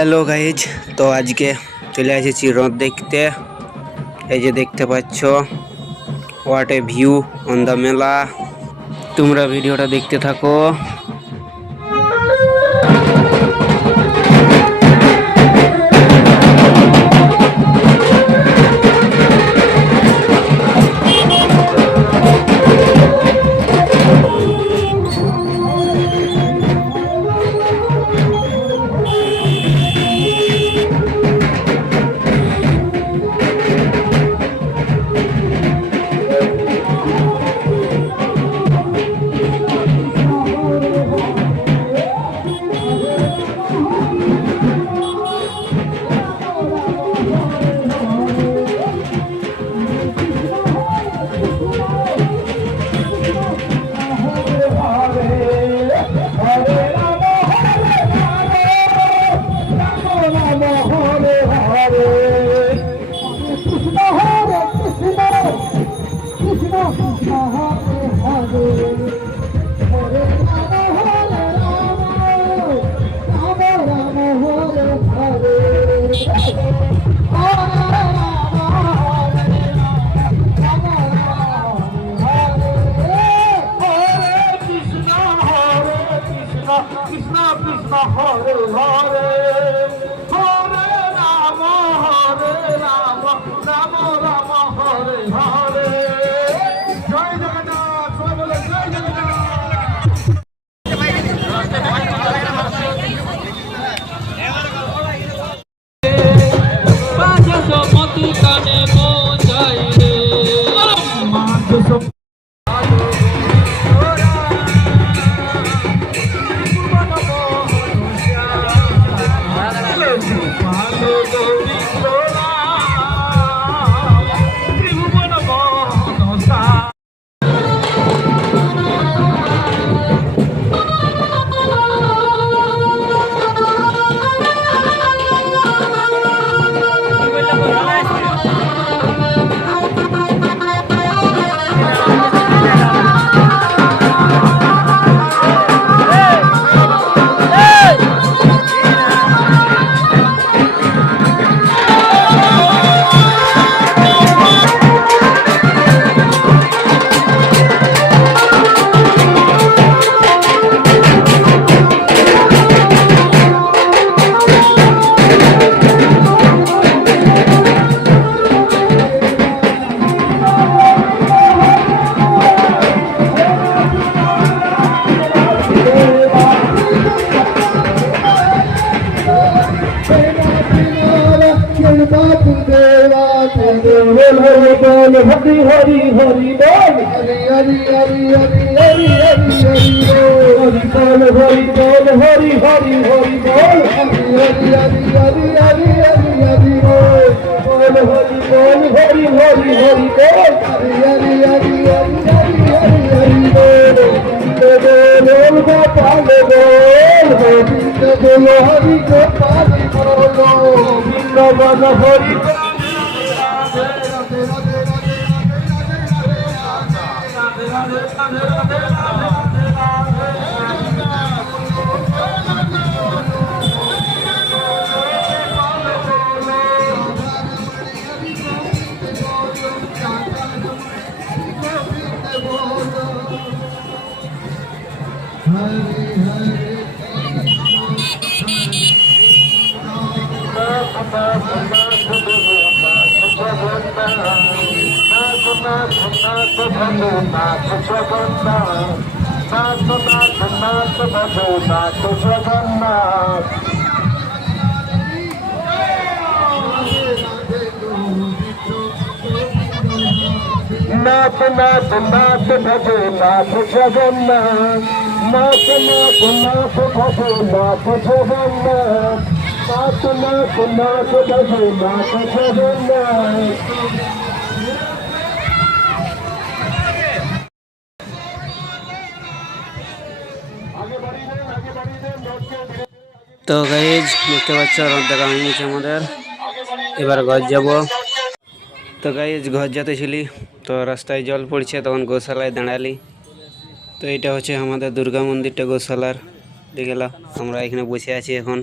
Hello guys, তো আজকে চলে এসেছি রথ দেখতে। এই যে দেখতে পাচ্ছ, what a view on the মেলা। তোমরা ভিডিওটা দেখতে থাকো। Krishna Krishna Hare Hare Hare Rama Hare Rama Rama Rama Hare Hare Jai Jagannath Jai Bole Jai Jagannath Pajaso mati kane monjai re Pajaso Hari Hari Hari Bol Hari Hari Hari Hari Hari Hari Hari Bol Hari Bol Hari Hari Hari Bol Hari Hari Hari Hari Hari Hari Hari Bol Hari Bol Hari Hari Hari Bol Hari Hari Hari Hari Hari Hari Hari Bol Bol Gopal Bol Govinda Bol Hari Gopal Bol Govinda Hari Nath Nath Nath Bhajo Nath Jagannath Nath Nath Nath Bhajo Nath Jagannath Nath Nath Nath Bhajo Nath Jagannath তো guys দেখতে পাচ্ছ, রথ দেখা হয়ে গেছে আমাদের। এবার ঘর যাব। তো গাইজ ঘর যেতে ছিলি, তো রাস্তায় জল পড়ছে, তখন গোশালায় দাঁড়ালি। তো এটা হচ্ছে আমাদের দুর্গা মন্দিরটা গোশালার। দেখলাম আমরা এখানে বসে আছি এখন।